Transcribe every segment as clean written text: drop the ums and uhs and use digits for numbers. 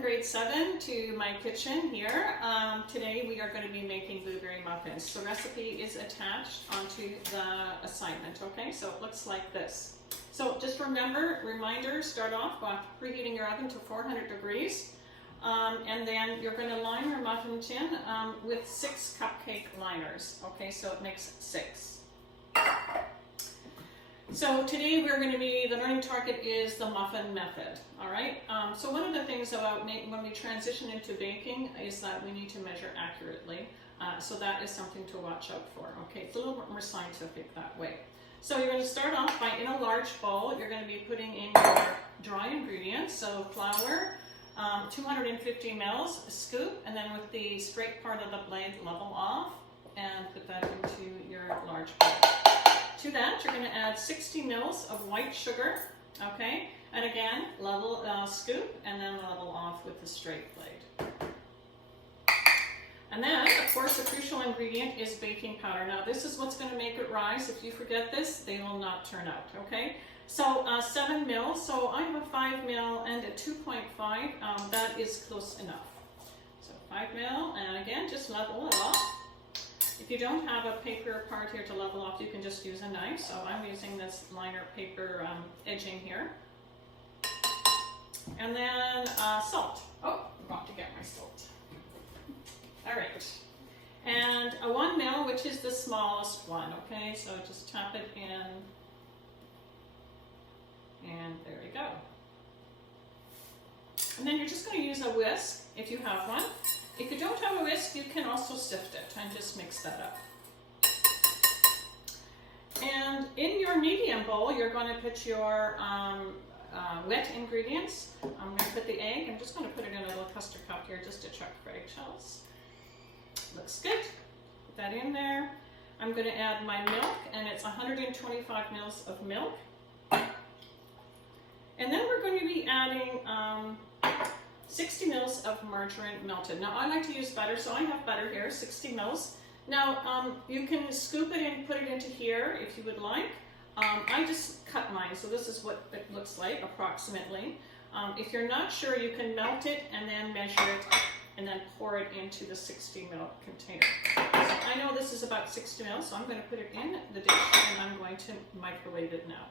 welcome grade 7 to my kitchen here. Today we are going to be making blueberry muffins. The recipe is attached onto the assignment, okay? So it looks like this. So just reminder, start off by preheating your oven to 400 degrees. And then you're going to line your muffin tin with 6 cupcake liners, okay? So it makes 6. So today the learning target is the muffin method, all right? So one of the things about when we transition into baking is that we need to measure accurately. So that is something to watch out for, okay? It's a little bit more scientific that way. So you're going to start off by, in a large bowl, you're going to be putting in your dry ingredients. So flour, 250 mils, a scoop, and then with the straight part of the blade level off, and put that into your large bowl. To that, you're going to add 60 mils of white sugar, okay? And again, level scoop, and then level off with the straight blade. And then, of course, the crucial ingredient is baking powder. Now, this is what's going to make it rise. If you forget this, they will not turn out, okay? So 7 mils, so I have a 5 mil and a 2.5, that is close enough. So 5 mil, and again, just level it off. If you don't have a paper part here to level off, you can just use a knife. So I'm using this liner paper edging here. And then salt. Oh, I forgot to get my salt. All right. And a 1 mil, which is the smallest one, okay? So just tap it in. And there we go. And then you're just going to use a whisk if you have one. If you don't have a whisk, you can also sift it and just mix that up. And in your medium bowl, you're going to put your wet ingredients. I'm going to put the egg. I'm just going to put it in a little custard cup here just to check for eggshells. Looks good. Put that in there. I'm going to add my milk, and it's 125 mils of milk. And then we're going to be adding 60 mils of margarine melted. Now I like to use butter, so I have butter here, 60 mils. Now you can scoop it and put it into here if you would like. I just cut mine, so this is what it looks like approximately. If you're not sure, you can melt it and then measure it and then pour it into the 60 mil container. So I know this is about 60 mils, so I'm going to put it in the dish and I'm going to microwave it now.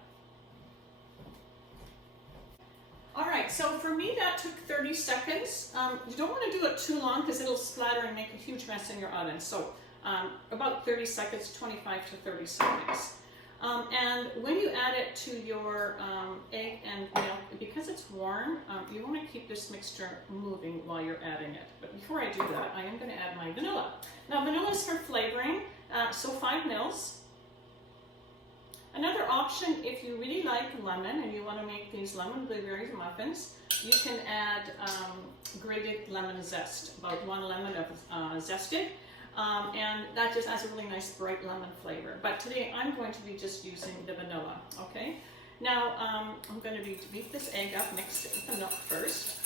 All right, so for me that took 30 seconds. You don't want to do it too long because it'll splatter and make a huge mess in your oven. So about 30 seconds, 25 to 30 seconds. And when you add it to your egg and milk, because it's warm, you want to keep this mixture moving while you're adding it. But before I do that, I am going to add my vanilla. Now vanilla is for flavoring, so 5 mils. Another option, if you really like lemon and you want to make these lemon blueberry muffins, you can add grated lemon zest, about 1 lemon of zested, and that just adds a really nice bright lemon flavor. But today I'm going to be just using the vanilla, okay? Now I'm going to beat this egg up, mix it with the milk first,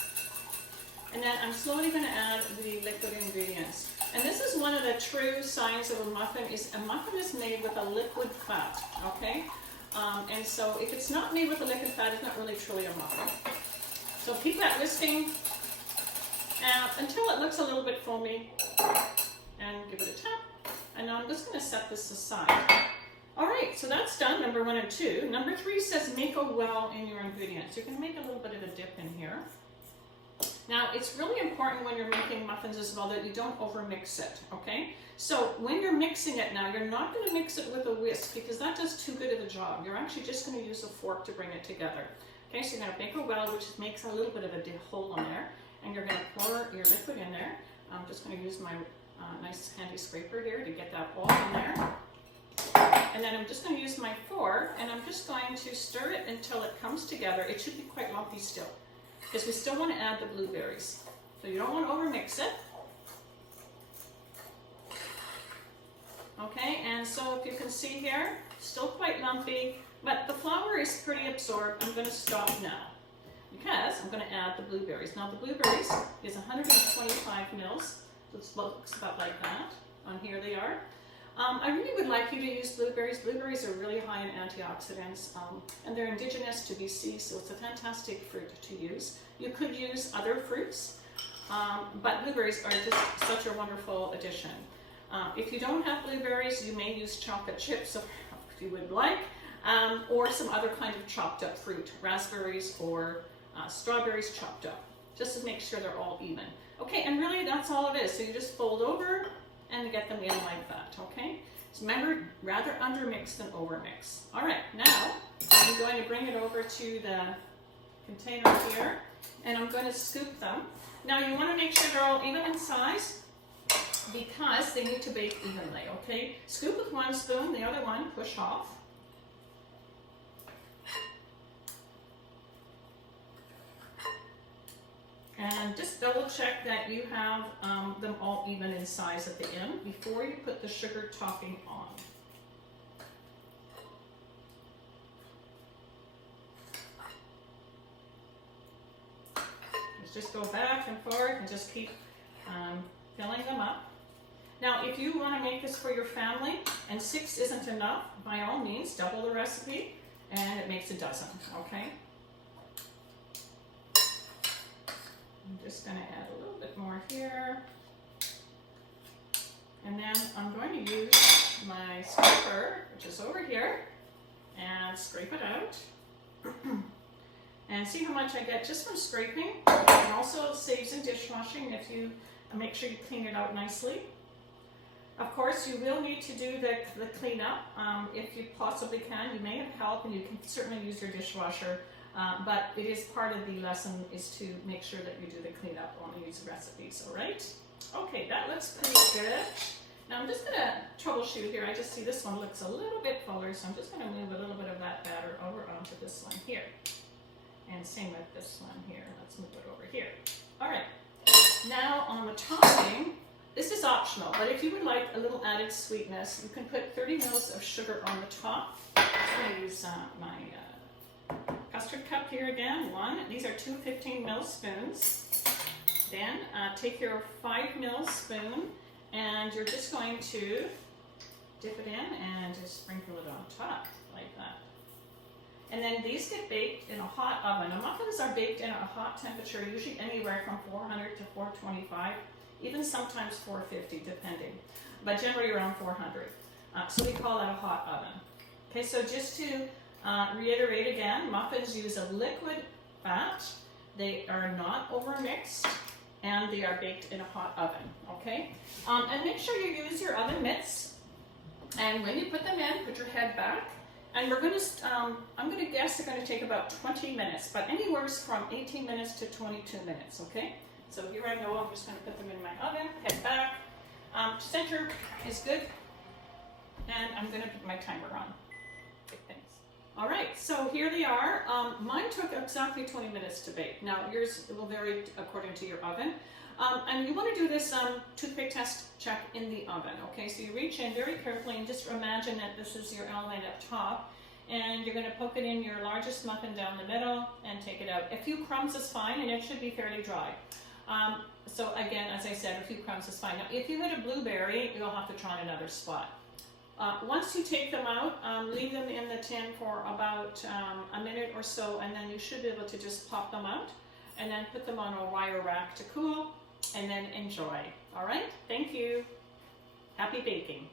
and then I'm slowly going to add the liquid ingredients. And this is one of the true signs of a muffin is made with a liquid fat, okay? And so if it's not made with a liquid fat, it's not really truly a muffin. So keep that whisking until it looks a little bit foamy and give it a tap. And now I'm just going to set this aside. All right, so that's done, number 1 and 2. Number 3 says make a well in your ingredients. You can make a little bit of a dip in here. Now, it's really important when you're making muffins as well that you don't overmix it, okay? So when you're mixing it now, you're not going to mix it with a whisk because that does too good of a job. You're actually just going to use a fork to bring it together. Okay, so you're going to make a well, which makes a little bit of a hole in there, and you're going to pour your liquid in there. I'm just going to use my nice handy scraper here to get that all in there. And then I'm just going to use my fork, and I'm just going to stir it until it comes together. It should be quite lumpy still, because we still want to add the blueberries. So you don't want to overmix it. Okay, and so if you can see here, still quite lumpy, but the flour is pretty absorbed. I'm going to stop now because I'm going to add the blueberries. Now the blueberries is 125 mils, so it looks about like that. On here they are. I really would like you to use blueberries. Blueberries are really high in antioxidants, and they're indigenous to BC, so it's a fantastic fruit to use. You could use use other fruits, but blueberries are just such a wonderful addition. If you don't have blueberries, you may use chocolate chips if you would like, or some other kind of chopped up fruit, raspberries or strawberries chopped up, just to make sure they're all even. Okay, and really that's all it is. So you just fold over and get them in like that, okay? So remember, rather undermix than overmix. All right, now I'm going to bring it over to the container here, and I'm going to scoop them. Now you want to make sure they're all even in size because they need to bake evenly, okay? Scoop with one spoon, the other one push off. And just double check that you have them all even in size at the end before you put the sugar topping on. Let's just go back and forth and just keep filling them up. Now, if you want to make this for your family and 6 isn't enough, by all means, double the recipe and it makes a dozen, okay? I'm just going to add a little bit more here. And then I'm going to use my scraper, which is over here, and scrape it out. And see how much I get just from scraping. It also saves in dishwashing if you make sure you clean it out nicely. Of course, you will need to do the cleanup if you possibly can. You may have help, and you can certainly use your dishwasher. But it is part of the lesson is to make sure that you do the cleanup on these recipes, all right? Okay, that looks pretty good. Now I'm just going to troubleshoot here. I just see this one looks a little bit fuller, so I'm just going to move a little bit of that batter over onto this one here. And same with this one here. Let's move it over here. All right, now on the topping, this is optional, but if you would like a little added sweetness, you can put 30 mils of sugar on the top. I'm going to use my custard cup here again, one. These are two 15 ml spoons. Then take your 5 ml spoon and you're just going to dip it in and just sprinkle it on top like that. And then these get baked in a hot oven. Now muffins are baked in a hot temperature, usually anywhere from 400 to 425, even sometimes 450 depending, but generally around 400. So we call that a hot oven. Okay, so just to reiterate again, muffins use a liquid fat. They are not overmixed, and they are baked in a hot oven, okay? And make sure you use your oven mitts, and when you put them in, put your head back, and we're gonna, I'm gonna guess they're gonna take about 20 minutes, but anywhere from 18 minutes to 22 minutes, okay? So here I go, I'm just gonna put them in my oven, head back. Center is good, and I'm gonna put my timer on. All right, so here they are. Mine took exactly 20 minutes to bake. Now yours will vary according to your oven. And you want to do this toothpick test check in the oven, okay? So you reach in very carefully and just imagine that this is your element up top, and you're going to poke it in your largest muffin down the middle and take it out. A few crumbs is fine, and it should be fairly dry. So again, as I said, a few crumbs is fine. Now if you hit a blueberry, you'll have to try another spot. Once you take them out, leave them in the tin for about a minute or so, and then you should be able to just pop them out and then put them on a wire rack to cool and then enjoy. All right, thank you. Happy baking.